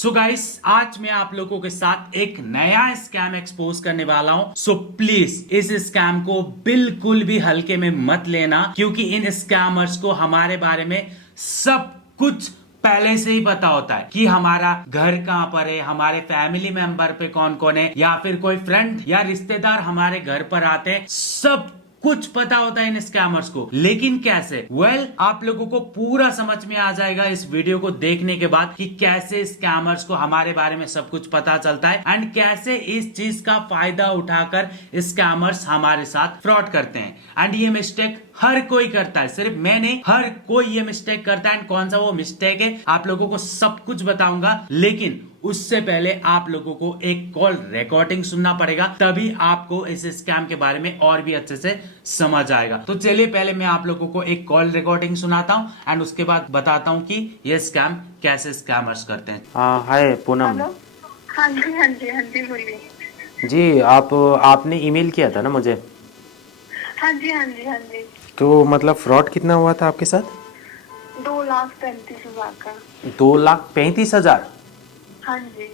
So guys, आज मैं आप लोगों के साथ एक नया स्कैम एक्सपोज करने वाला हूं। सो प्लीज इस स्कैम को बिल्कुल भी हल्के में मत लेना, क्योंकि इन स्कैमर्स को हमारे बारे में सब कुछ पहले से ही पता होता है कि हमारा घर कहां पर है, हमारे फैमिली मेंबर पे कौन कौन है, या फिर कोई फ्रेंड या रिश्तेदार हमारे घर पर आते हैं। सब कुछ पता होता है इन स्कैमर्स को। लेकिन कैसे? आप लोगों को पूरा समझ में आ जाएगा इस वीडियो को देखने के बाद कि कैसे स्कैमर्स को हमारे बारे में सब कुछ पता चलता है एंड कैसे इस चीज का फायदा उठाकर स्कैमर्स हमारे साथ फ्रॉड करते हैं। एंड ये मिस्टेक हर कोई करता है, सिर्फ मैं नहीं, हर कोई ये मिस्टेक करता है। एंड कौन सा वो मिस्टेक है आप लोगों को सब कुछ बताऊंगा, लेकिन उससे पहले आप लोगों को एक कॉल रिकॉर्डिंग सुनना पड़ेगा, तभी आपको इस स्कैम के बारे में और भी अच्छे से समझ आएगा। तो चलिए पहले मैं आप लोगों को एक कॉल रिकॉर्डिंग सुनाता हूं एंड उसके बाद बताता हूं कि ये स्कैम कैसे स्कैमर्स करते हैं। हाय पूनम। हेलो। हाँ जी, हाँ जी, हाँ जी, बोलिए। जी आपने ईमेल किया था ना मुझे। हाँ जी, हाँ जी, हाँ जी। तो मतलब फ्रॉड कितना हुआ था आपके साथ? 2,35,000 का। 2,35,000? हाँ जी।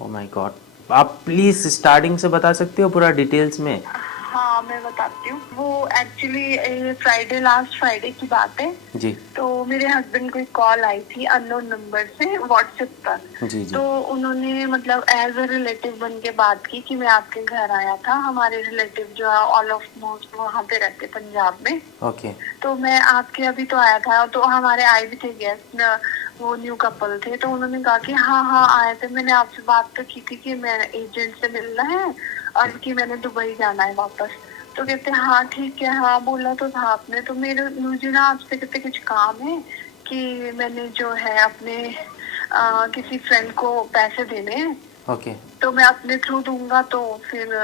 Oh my god. आप प्लीज स्टार्टिंग से बता सकते हो पूरा डिटेल्स में? हाँ, मैं बताती हूँ। वो एक्चुअली लास्ट फ्राइडे की बात है। जी तो मेरे हस्बैंड को एक कॉल आई थी अननोन नंबर से व्हाट्सएप पर। जी जी। तो उन्होंने मतलब एज अ रिलेटिव बन के बात की कि मैं आपके घर आया था। हमारे रिलेटिव जो है ऑल ऑफ मोस्ट वहाँ पे रहते पंजाब में। ओके। तो मैं आपके अभी तो आया था, तो हमारे आए भी थे गेस्ट, वो न्यू कपल थे। तो उन्होंने कहा कि हाँ हाँ आए थे, मैंने आपसे बात तो की थी कि मैं एजेंट से मिलना है और कि मैंने दुबई जाना है वापस। तो कहते हाँ ठीक है, हाँ बोला तो था आपने। तो मुझे ना आपसे कहते कुछ काम है कि मैंने जो है अपने किसी फ्रेंड को पैसे देने हैं। ओके। तो मैं अपने थ्रू दूंगा तो फिर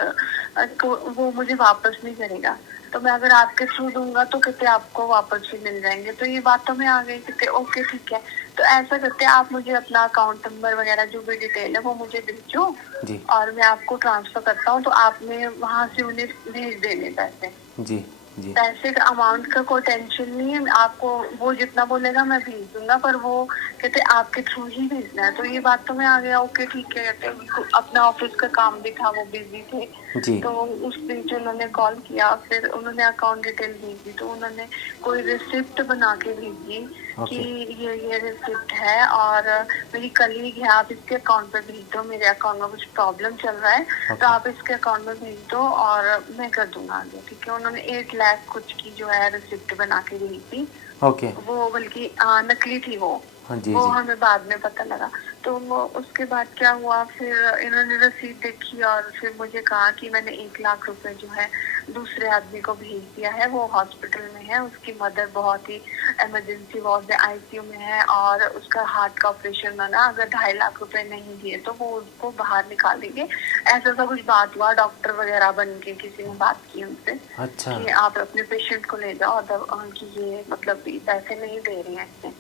वो मुझे वापस नहीं करेगा। तो मैं अगर आपके थ्रू दूंगा तो कहते आपको वापस भी मिल जाएंगे। तो ये बातों में आ गई, कहते ओके ठीक है। तो ऐसा करते आप मुझे अपना अकाउंट नंबर वगैरह जो भी डिटेल है वो मुझे भेजो जी और मैं आपको ट्रांसफर करता हूँ। तो आपने वहां से उन्हें भेज देने पैसे। जी जी। पैसे का अमाउंट का कोई टेंशन नहीं है, आपको वो जितना बोलेगा मैं भेज दूंगा, पर वो कहते आपके थ्रू ही भेजना है। तो ये बात तो मैं आ गया, ओके ठीक है। कहते अपना ऑफिस का काम भी था, वो बिजी थे। जी। तो उस बीच उन्होंने कॉल किया, फिर उन्होंने अकाउंट डिटेल भेजी। तो उन्होंने कोई रिसिप्ट बना के भेजी कि ये रिसिप्ट है और मेरी कलीग है, आप इसके अकाउंट पे भेज दो, मेरे अकाउंट में कुछ प्रॉब्लम चल रहा है। तो आप इसके अकाउंट में भेज दो और मैं कर दूंगा आगे। ठीक है। उन्होंने 8 लाख कुछ की जो है रिसिप्ट बना के भेजी थी। ओके। वो बल्कि नकली थी वो। हाँ जी वो जी। हमें बाद में पता लगा। तो वो उसके बाद क्या हुआ, फिर इन्होंने रसीद देखी और फिर मुझे कहा कि मैंने 1 लाख रुपए जो है दूसरे आदमी को भेज दिया है। वो हॉस्पिटल में है, उसकी मदर बहुत ही इमरजेंसी वार्ड में आईसीयू में है और उसका हार्ट का ऑपरेशन है ना। अगर 2.5 लाख रुपए नहीं दिए तो वो उसको बाहर निकालेंगे। ऐसा सा कुछ बात हुआ, डॉक्टर वगैरह बन के किसी ने बात की उनसे। अच्छा। कि आप अपने पेशेंट को ले जाओ, कि ये मतलब पैसे नहीं दे रहे हैं इसमें।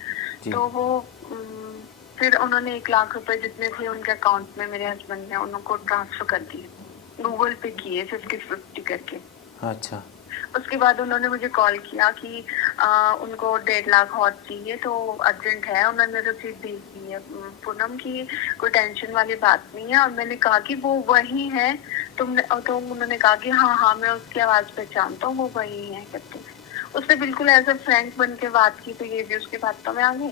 जी तो वो फिर उन्होंने 1 लाख रुपए जितने थे उनके अकाउंट में मेरे हस्बैंड ने उनको ट्रांसफर कर दिए, गूगल पे किए 50-50 करके। अच्छा। उसके बाद उन्होंने मुझे कॉल किया कि उनको 1.5 लाख और चाहिए, तो अर्जेंट है। उन्होंने रसीद भेज दी है पूनम की, कोई टेंशन वाली बात नहीं है। और मैंने कहा कि वो वही है। तो उन्होंने कहा कि हाँ हाँ मैं उसकी आवाज पहचानता हूँ, वो वही है करके। उसने बिल्कुल ऐसा फ्रेंक बन के बात की। तो ये भी उसके बातों में आ गई।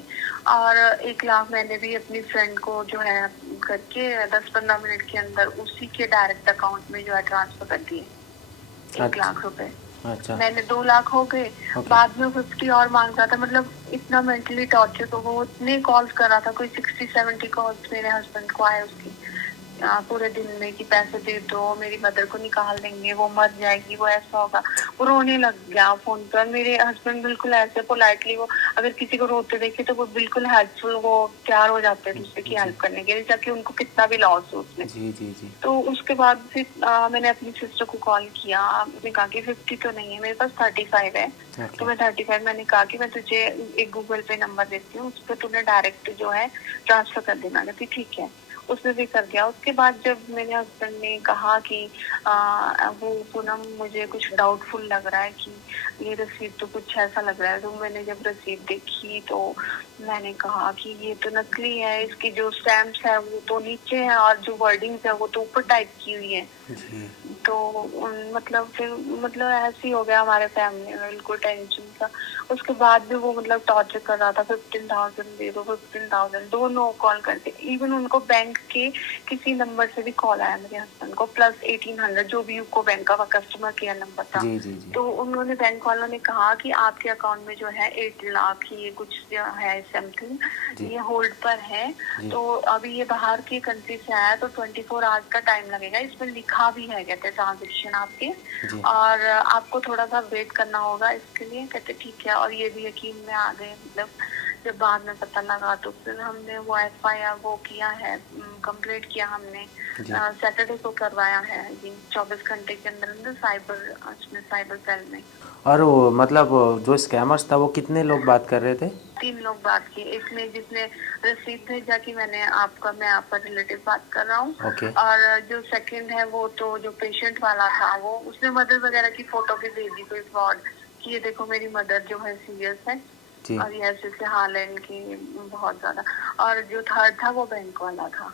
और 1 लाख मैंने भी अपनी फ्रेंड को जो है करके 10-15 मिनट के अंदर उसी के डायरेक्ट अकाउंट में जो है ट्रांसफर कर दिए 1 लाख रुपए। अच्छा। मैंने 2 लाख हो गए। बाद में 50 और मांग रहा था, मतलब इतना मेंटली टॉर्चर। तो वो इतने कॉल्स कर रहा था, कोई 60-70 कॉल्स मेरे हस्बैंड को आए उसकी पूरे दिन में कि पैसे दे दो, मेरी मदर को निकाल देंगे, वो मर जाएगी, वो ऐसा होगा। वो रोने लग गया फोन पर। मेरे हस्बैंड बिल्कुल ऐसे पोलाइटली, वो अगर किसी को रोते देखे तो वो बिल्कुल हेल्पफुल, वो तैयार हो जाते हैं दूसरे की हेल्प करने के लिए, ताकि उनको कितना भी लॉस हो उसमें। जी जी जी। तो उसके बाद फिर मैंने अपनी सिस्टर को कॉल किया। मैंने कहा कि 50 तो नहीं है मेरे पास, 35 है। तो मैं 35, मैंने कहा कि मैं तुझे एक गूगल पे नंबर देती हूँ, उस पर तूने डायरेक्ट जो है ट्रांसफर कर देना। कहती ठीक है। उसने भी कर दिया। उसके बाद जब मेरे हस्बैंड ने कहा कि वो पूनम मुझे कुछ डाउटफुल लग रहा है कि ये रसीद तो कुछ ऐसा लग रहा है, तो मैंने जब रसीद देखी तो मैंने कहा कि ये तो नकली है, इसकी जो स्टैम्प्स है वो तो नीचे है और जो वर्डिंग्स है वो तो ऊपर टाइप की हुई है। तो मतलब फिर मतलब ऐसे ही हो गया हमारे फैमिली में, बिल्कुल टेंशन था। उसके बाद भी वो मतलब टॉर्चर कर रहा था, 15,000 दे दो, 15,000, दोनों कॉल करके। इवन उनको बैंक के किसी नंबर से भी कॉल आया मेरे हस्बैंड को, प्लस 1800 जो भी यूको बैंक का कस्टमर केयर नंबर था। जी जी जी। तो उन्होंने बैंक वालों ने कहा कि आपके अकाउंट में जो है 8 लाख ये कुछ है समथिंग, ये होल्ड पर है। तो अभी ये बाहर की कंट्री से आया तो 24 आवर्स का टाइम लगेगा, इसमें लिखा भी है कहते ट्रांजेक्शन आपके, और आपको थोड़ा सा वेट करना होगा इसके लिए। कहते ठीक है। और ये भी यकीन में आ गए, मतलब जब बाद में पता लगा तो फिर हमने वो FIR वो किया है, कंप्लीट किया हमने, सैटरडे को करवाया है ये 24 घंटे के अंदर अंदर साइबर सेल में। और वो मतलब जो स्कैमर्स था वो कितने लोग बात कर रहे थे? 3 लोग बात किए। इसमें जिसने रसीद भेजा कि मैं आपका रिलेटिव बात कर रहा हूँ। और जो सेकंड है वो तो जो पेशेंट वाला था वो उसने मदर वगैरह की फोटो भी भेजी, कोई फ्रॉड कि ये देखो मेरी मदर जो है सीरियस है और ये ऐसे हाल है इनकी बहुत ज्यादा। और जो थर्ड था वो बैंक वाला था।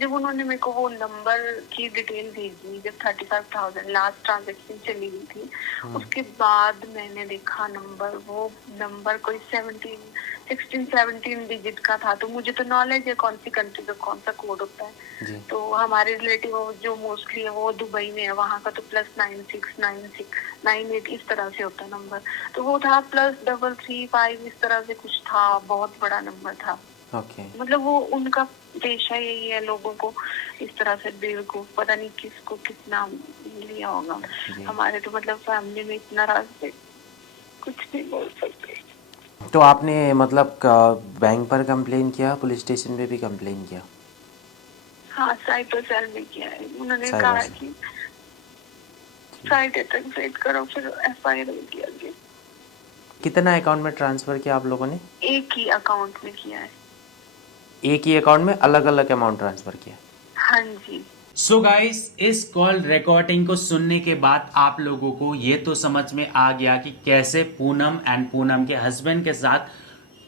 जब उन्होंने मेरे को वो नंबर की डिटेल भेजी, जब 35,000 लास्ट ट्रांजेक्शन चली गई थी, उसके बाद मैंने देखा नंबर, वो नंबर कोई 16-17 डिजिट का था। तो मुझे तो नॉलेज है कौन सी कंट्री का कौन सा कोड होता है। तो हमारे रिलेटिव जो मोस्टली है वो दुबई में है, वहाँ का तो +969698 इस तरह से होता है नंबर। तो वो था +335 इस तरह से कुछ था, बहुत बड़ा नंबर था। मतलब वो उनका पेशा यही है, लोगों को इस तरह से बेवकूफ, पता नहीं किसको कितना लिया होगा। हमारे तो मतलब फैमिली में इतना रास्ते कुछ नहीं बोल सकते। तो आपने मतलब बैंक पर कंप्लेन किया, पुलिस स्टेशन पे भी कंप्लेन किया? हाँ, साइबर सेल में किया है। उन्होंने कहा कि फ्राइडे तक वेट करो, फिर FIR किया गया। कितना अकाउंट में ट्रांसफर किया आप लोगों ने? एक ही अकाउंट में किया है। एक ही अकाउंट में अलग अलग अमाउंट ट्रांसफर किया? हाँ जी। सो गाइस, इस कॉल रिकॉर्डिंग को सुनने के बाद आप लोगों को ये तो समझ में आ गया कि कैसे पूनम एंड पूनम के हस्बैंड के साथ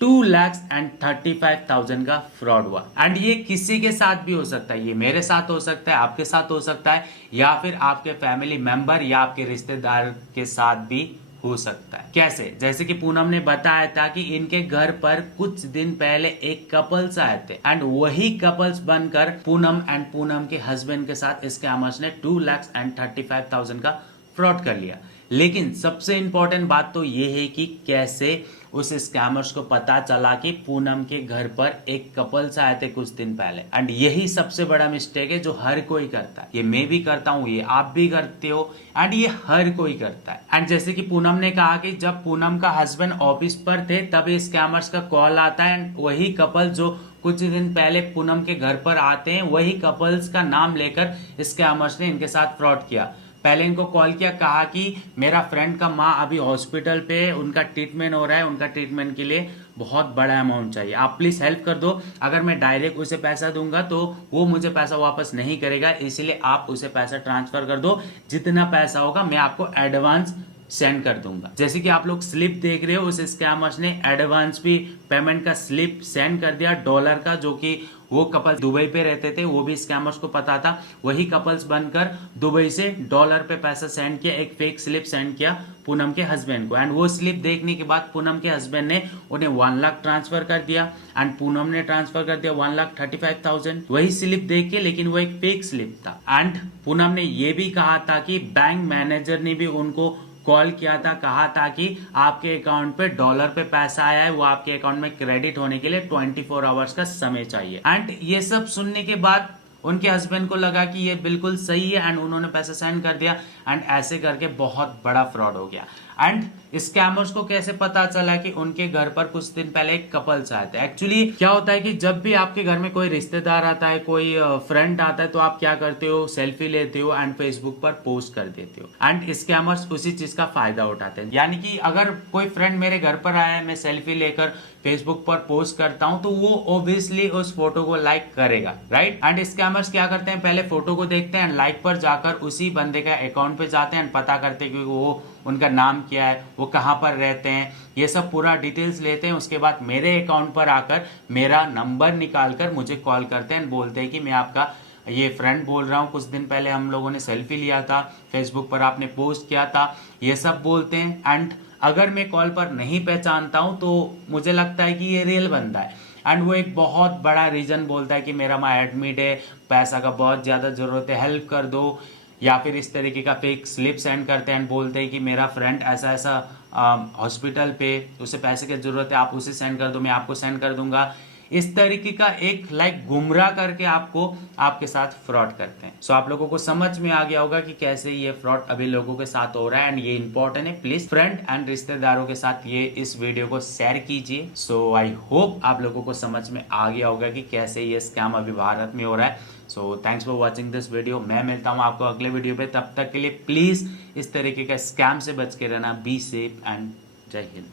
2,35,000 का फ्रॉड हुआ। एंड ये किसी के साथ भी हो सकता है, ये मेरे साथ हो सकता है, आपके साथ हो सकता है, या फिर आपके फैमिली मेंबर या आपके रिश्तेदार के साथ भी हो सकता है। कैसे? जैसे कि पूनम ने बताया था कि इनके घर पर कुछ दिन पहले एक कपल्स आए थे एंड वही कपल्स बनकर पूनम एंड पूनम के हस्बैंड के साथ स्कैमर्स ने 2,35,000 का फ्रॉड कर लिया। लेकिन सबसे इंपॉर्टेंट बात तो ये है कि कैसे उस स्कैमर्स को पता चला कि पूनम के घर पर एक कपल्स आए थे कुछ दिन पहले। एंड यही सबसे बड़ा मिस्टेक है जो हर कोई करता है। ये मैं भी करता हूँ, ये आप भी करते हो, एंड ये हर कोई करता है। एंड जैसे कि पूनम ने कहा कि जब पूनम का हस्बैंड ऑफिस पर थे तभी स्कैमर्स का कॉल आता है एंड वही कपल जो कुछ दिन पहले पूनम के घर पर आते हैं वही कपल्स का नाम लेकर स्कैमर्स ने इनके साथ फ्रॉड किया। पहले इनको कॉल किया, कहा कि मेरा फ्रेंड का माँ अभी हॉस्पिटल पे, उनका ट्रीटमेंट हो रहा है, उनका ट्रीटमेंट के लिए बहुत बड़ा अमाउंट चाहिए, आप प्लीज हेल्प कर दो। अगर मैं डायरेक्ट उसे पैसा दूंगा तो वो मुझे पैसा वापस नहीं करेगा, इसलिए आप उसे पैसा ट्रांसफर कर दो, जितना पैसा होगा मैं आपको एडवांस सेंड कर दूंगा। जैसे कि आप लोग स्लिप देख रहे हो, उस स्कैमर्स ने एडवांस भी पेमेंट का स्लिप सेंड कर दिया डॉलर का, जो कि वो कपल दुबई पे रहते थे, वो भी स्कैमर्स को पता था। वही कपल्स बनकर दुबई से डॉलर पे पैसा सेंड किया, एक फेक स्लिप सेंड किया पूनम के हस्बैंड को। एंड वो स्लिप देखने के बाद पूनम के हस्बैंड ने उन्हें 1 लाख ट्रांसफर कर दिया एंड पूनम ने ट्रांसफर कर दिया 1,35,000 वही स्लिप देख के, लेकिन वो एक फेक स्लिप था। एंड पूनम ने ये भी कहा था कि बैंक मैनेजर ने भी उनको कॉल किया था, कहा था कि आपके अकाउंट पे डॉलर पे पैसा आया है, वो आपके अकाउंट में क्रेडिट होने के लिए 24 आवर्स का समय चाहिए। एंड ये सब सुनने के बाद उनके हस्बैंड को लगा कि ये बिल्कुल सही है एंड उन्होंने पैसा सेंड कर दिया एंड ऐसे करके बहुत बड़ा फ्रॉड हो गया। एंड स्कैमर्स को कैसे पता चला कि उनके घर पर कुछ दिन पहले एक कपल्स आए थे। एक्चुअली क्या होता है कि जब भी आपके घर में कोई रिश्तेदार आता है, कोई फ्रेंड आता है, तो आप क्या करते हो, सेल्फी लेते हो एंड फेसबुक पर पोस्ट कर देते हो एंड स्कैमर्स उसी चीज का फायदा उठाते हैं। यानी कि अगर कोई फ्रेंड मेरे घर पर आया है, मैं सेल्फी लेकर फेसबुक पर पोस्ट करता हूं, तो वो ऑब्वियसली उस फोटो को लाइक करेगा, राइट। एंड स्कैमर्स क्या करते हैं, पहले फोटो को देखते हैं, लाइक पर जाकर उसी बंदे का अकाउंट पे जाते हैं, पता करते हैं कि वो उनका नाम क्या है, वो कहां पर रहते हैं, ये सब पूरा डिटेल्स लेते हैं। उसके बाद मेरे अकाउंट पर आकर मेरा नंबर निकालकर मुझे कॉल करते हैं, बोलते हैं कि मैं आपका ये फ्रेंड बोल रहा हूँ, कुछ दिन पहले हम लोगों ने सेल्फी लिया था, फेसबुक पर आपने पोस्ट किया था, ये सब बोलते हैं। एंड अगर मैं कॉल पर नहीं पहचानता हूं तो मुझे लगता है कि ये रियल बंदा है एंड वो एक बहुत बड़ा रीजन बोलता है कि मेरा माँ एडमिट है, पैसा का बहुत ज्यादा जरूरत है, हेल्प कर दो, या फिर इस तरीके का फेक स्लिप सेंड करते हैं एंड बोलते हैं कि मेरा फ्रेंड ऐसा ऐसा हॉस्पिटल पे, उसे पैसे की जरूरत है, आप उसे सेंड कर दो, मैं आपको सेंड कर दूंगा। इस तरीके का एक गुमराह करके आपको आपके साथ फ्रॉड करते हैं। सो आप लोगों को समझ में आ गया होगा कि कैसे ये फ्रॉड अभी लोगों के साथ हो रहा है एंड ये इंपॉर्टेंट है। प्लीज फ्रेंड एंड रिश्तेदारों के साथ ये इस वीडियो को शेयर कीजिए। सो आई होप आप लोगों को समझ में आ गया होगा कि कैसे ये स्कैम अभी भारत में हो रहा है। So thanks for watching this video. मैं मिलता हूँ आपको अगले वीडियो पे, तब तक के लिए प्लीज इस तरीके का स्कैम से बच के रहना। बी सेफ एंड जय हिंद।